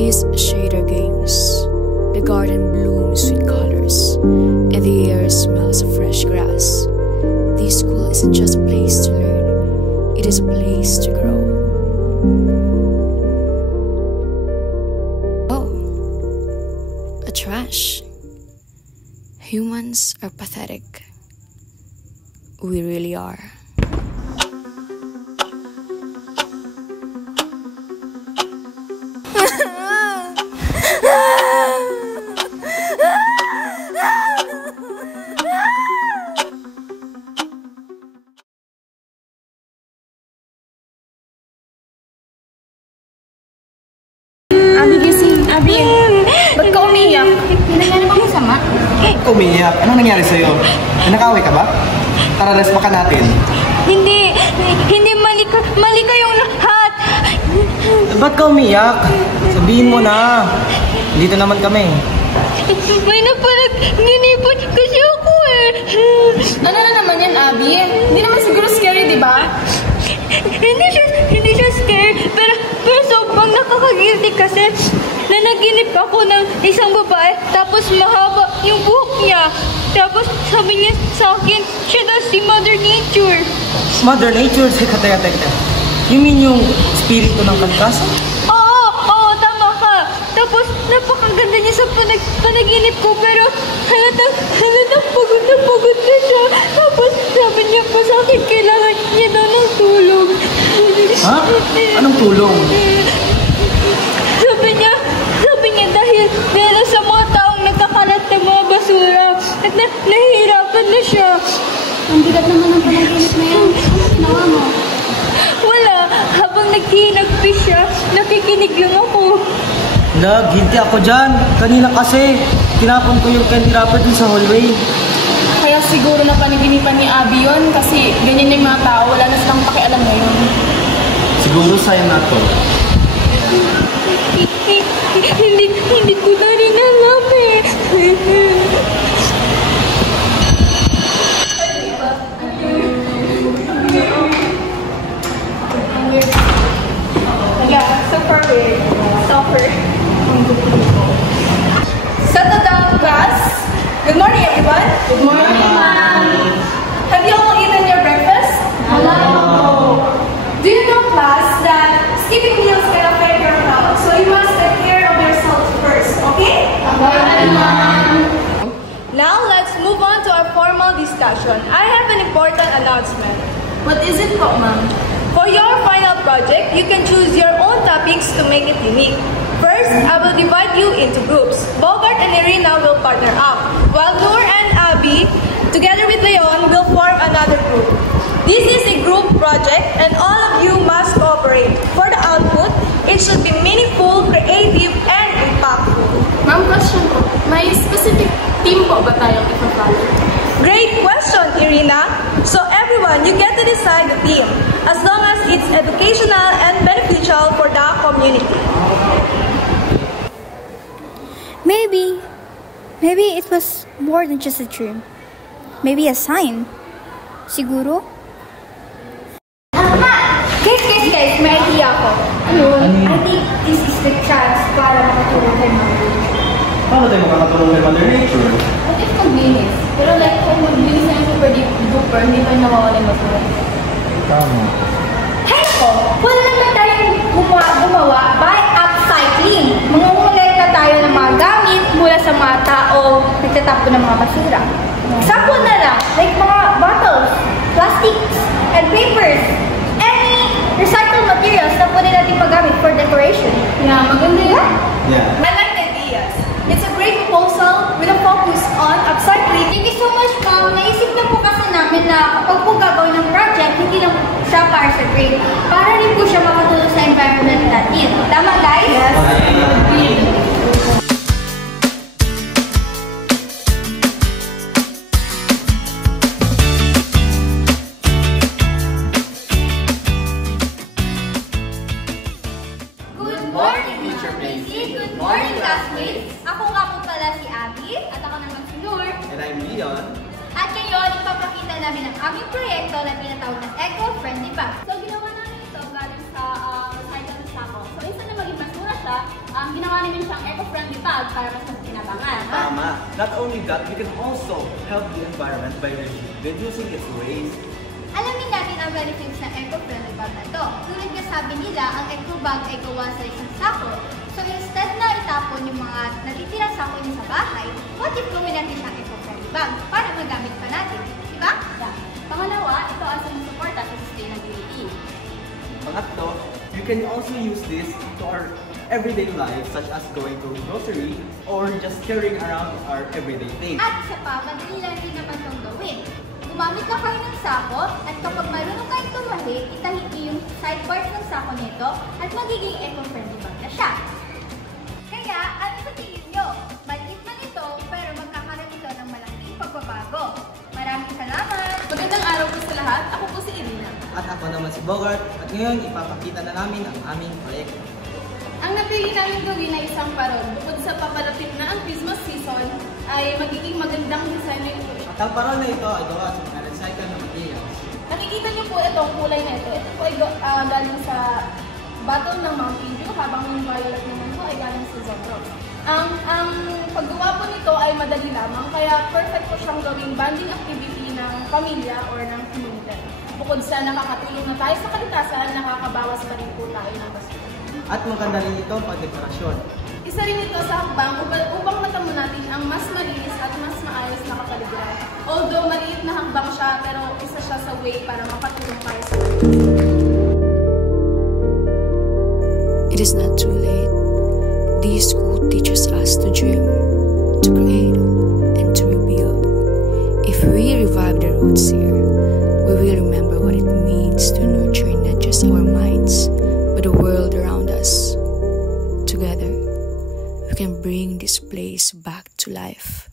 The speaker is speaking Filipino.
Trees shade our games, the garden blooms with colors, and the air smells of fresh grass. This school isn't just a place to learn, it is a place to grow. Oh, a trash. Humans are pathetic. We really are. Abi, gising. Abi, ba't ka umiyak? Nangyari bang masama? Ba't ka umiyak? Anong nangyari sa'yo? Nakaway ka ba? Tara, respa ka natin. Hindi mali kayong lahat. Ba't ka umiyak? Sabihin mo na. Dito naman kami. May napalag-ganipan kasi ako eh. Ano na naman yan, Abi? Hindi naman siguro scary, di ba? Hindi siya scary, pero sobrang nakaka-guilty kasi nanaginip ako ng isang babae, tapos mahaba yung buhok niya. Tapos sabi niya sa akin, siya daw si Mother Nature. Mother Nature? Teka. You mean yung spirito ng kalikasan? Oo, tama ka. Tapos napakaganda niya sa panaginip ko, pero halatang pagod na siya. Tapos sabi niya pa sa akin, kailangan niya daw ng tulong. Ha? Anong tulong? Sabi niya dahil sa mga taong nagkakalat ng mga basura at nahihirapan na siya. Ang bigat naman ng panaginip na yan. Nawa mo? Wala. Habang naghihinagpis siya, nakikinig lang ako. Love, hindi ako dyan. Kanina kasi, tinapon ko yung candy wrapper dun sa hallway. Kaya siguro na panaginipan ni Abby yun kasi ganyan yung mga tao, wala na silang pakialam ngayon. Siguro sa'yo na to. Hindi ko na rin alam eh. Yeah, super weird. Super. Settle down, class. Good morning, everyone. Good morning, ma'am. Have you all eaten your breakfast? Hello. Do you know, class, that skipping meals can affect your health, so you must take care of yourself first, okay? Okay, ma'am. Now, let's move on to our formal discussion. I have an important announcement. What is it, ma'am? For your final project, you can choose your own topics to make it unique. First, I will divide you into groups. Bogart and Irina will partner up, while Noor and Abby, together with Leon, will form another group. This is a group project and all of you must cooperate. For the output, it should be meaningful, creative, and impactful. Ma'am, question po. May specific team po ba tayong ipapalo? Great question, Irina. So everyone, you get to decide the theme, as long as it's educational and beneficial for the community. Maybe it was more than just a dream. Maybe a sign. Siguro? Guys, may idea ako. I think this is the chance para makatulong kay Mother Nature. Paano tayo makakatulong kay Mother Nature? What if maglinis? Pero like, kung maglinis na yung super duper, hindi pa nawawala yung basura. Tama. Hey ko, pwede naman tayong gumawa by upcycling. Mangungulekta tayo ng mga gamit mula sa mga tao nagtatapon ng mga basura. Example na lang, like mga bottles, plastics, and papers. Any recycled materials na pwede natin paggamit for decoration. Yeah, maganda yun. Yeah. I like the ideas. It's a great proposal with a focus on upcycling. Thank you so much, ma'am. Naisip na po kasi namin na kapag po gagawin ng project, hindi lang siya para sa grade. Para rin po siya makatulong sa environment natin. Tama, guys? Yes. Good morning, Teacher Tracy. Good morning, classmates. Ako nga po pala si Abby. At ako naman si Noor. And I'm Leon. At ngayon, ipapakita namin ang aming proyekto na tinatawag na Eco-Friendly Bag. So, ginawa namin ito galing sa recycle na sako. So, instead na maging basura siya, ginawa bag para mas magkinabangan. Tama. Not only that, we can also help the environment by reducing its waste. Alamin natin ang benefits ng eco-friendly bag na ito. Tulad nga sabi nila, ang eco bag ay gawa sa isang sako. So instead na itapon yung mga natitirang sako niyo sa bahay, what if gawin natin siyang eco-friendly bag para magamit pa natin? Diba? Yeah. Pangalawa, ito ang sumusuporta sa sustainability. Pangatlo, you can also use this to our everyday life, such as going to grocery or just carrying around our everyday things. At isa pa, madali lang din naman itong gawin. Gumamit na kayo ng sako at kapag marunong kayong tumahi, itahid niyo yung sidebars ng sako nito at magiging eco-friendly bag na siya. Kaya, ano sa tingin nyo? Maliit man ito, pero magkakaroon ito ng malaking pagbabago. Maraming salamat! Magandang araw po sa lahat. Ako po si Irina. At ako naman si Bogart at ngayon ipapakita na namin ang aming proyekto. Ang napili namin gawin ay isang parol. Bukod sa papalapit na ang Christmas season, ay magiging magandang design na ito. At ang parol na ito ay gawa sa mga recycle na materials. Nakikita niyo po itong kulay na ito. Ito po ay galing sa bottle ng Mountain Dew, habang yung violet naman po ay galing sa Zotros. Ang paggawa po nito ay madali lamang, kaya perfect po siyang gawing bonding activity ng pamilya or ng community. Bukod sa nakakatulong na tayo sa kalikasan, nakakabawas pa rin po tayo ng basura. At maganda rin ito pag-dekorasyon. Isa rin ito sa hakbang upang matamo natin ang mas malinis at mas maayos na kapaligiran. Although maliit na hakbang siya, pero isa siya sa way para makatulong tayo sa It is not too late. This school teaches us to dream, to create, and to rebuild. If we revive the roots here, we will remember what it means to nurture not just our minds, but the world around us. Together, we can bring this place back to life.